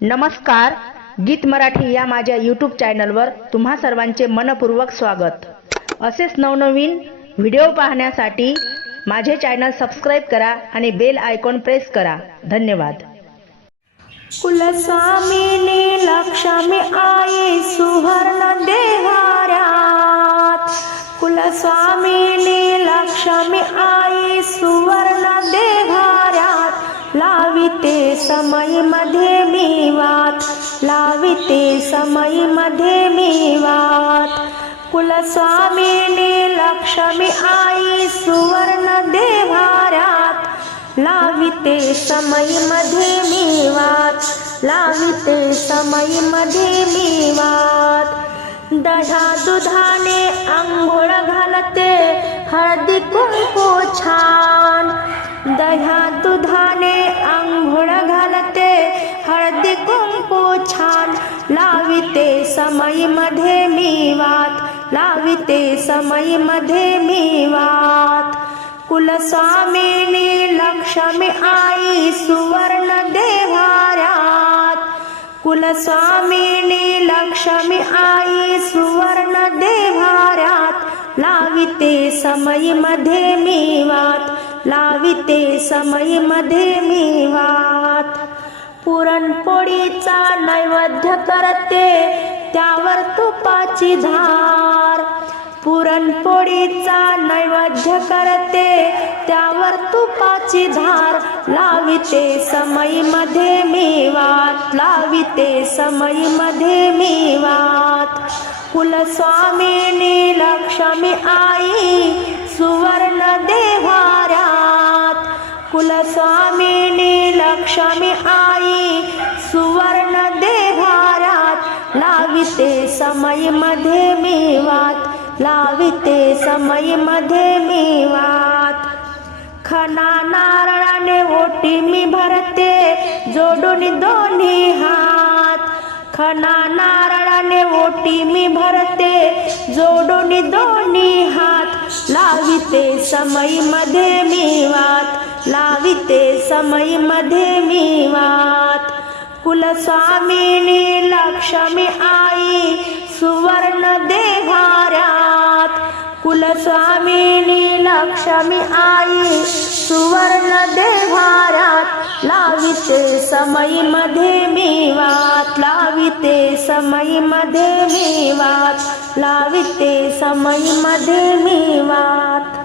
नमस्कार गीत मराठी या माझ्या यूट्यूब चॅनलवर तुम्हा सर्वांचे मनपूर्वक स्वागत. असेच नवनवीन व्हिडिओ पाहण्यासाठी माझे चॅनल सबस्क्राईब करा आणि बेल आयकॉन प्रेस करा. धन्यवाद. कुलस्वामिनी लक्ष्मी आई सुवर्ण देहाऱ्यात. कुलस्वामी लक्ष्मी आई सुवर्ण देहाऱ्यात. लाविते समयमध्ये मी वात लाविते समयमध्ये मी वात कुलस्वामिनी लक्ष्मी आई सुवर्ण देवारात लाविते समयमध्ये मी वात लाविते समयमध्ये मी वात दह्या दुधाने आंघोळ घालते हळदी कुंकू समयमध्ये मी वात लाविते समयमध्ये मी वात. कुलस्वामिनी लक्ष्मी आई सुवर्ण देवाऱ्यात कुलस्वामिनी लक्ष्मी आई सुवर्ण देवाऱ्यात लाविते समयमध्ये मी वात लाविते समयमध्ये मी वात. पुरणपोळीचा नैवेद्य करते त्यावर तुपाची धार. पुरणपोळीचा नैवेद्य करते त्यावर तुपाची धार. लाविते समयमध्ये मी वात लाविते समयमध्ये मी वात कुलस्वामिनी लक्ष्मी आई सुवर्ण देवाऱ्यात कुलस्वामिनी लक्ष्मी आई समयमध्ये मी वात लाविते समयमध्ये मी वात खना नारळाने ओटी मी भरते जोडून दोन्ही हात. खना नारळाने ओटी मी भरते जोडून दोन्ही हात. लाविते समयमध्ये मी वात लाविते समयमध्ये मी वात कुलस्वामिनी लक्ष्मी आ स्वामिनी लक्ष्मी आई सुवर्ण देवारात लाविते समयी मध्ये मी वात लाविते समयी मध्ये मी वात लाविते समयी मध्ये मी वात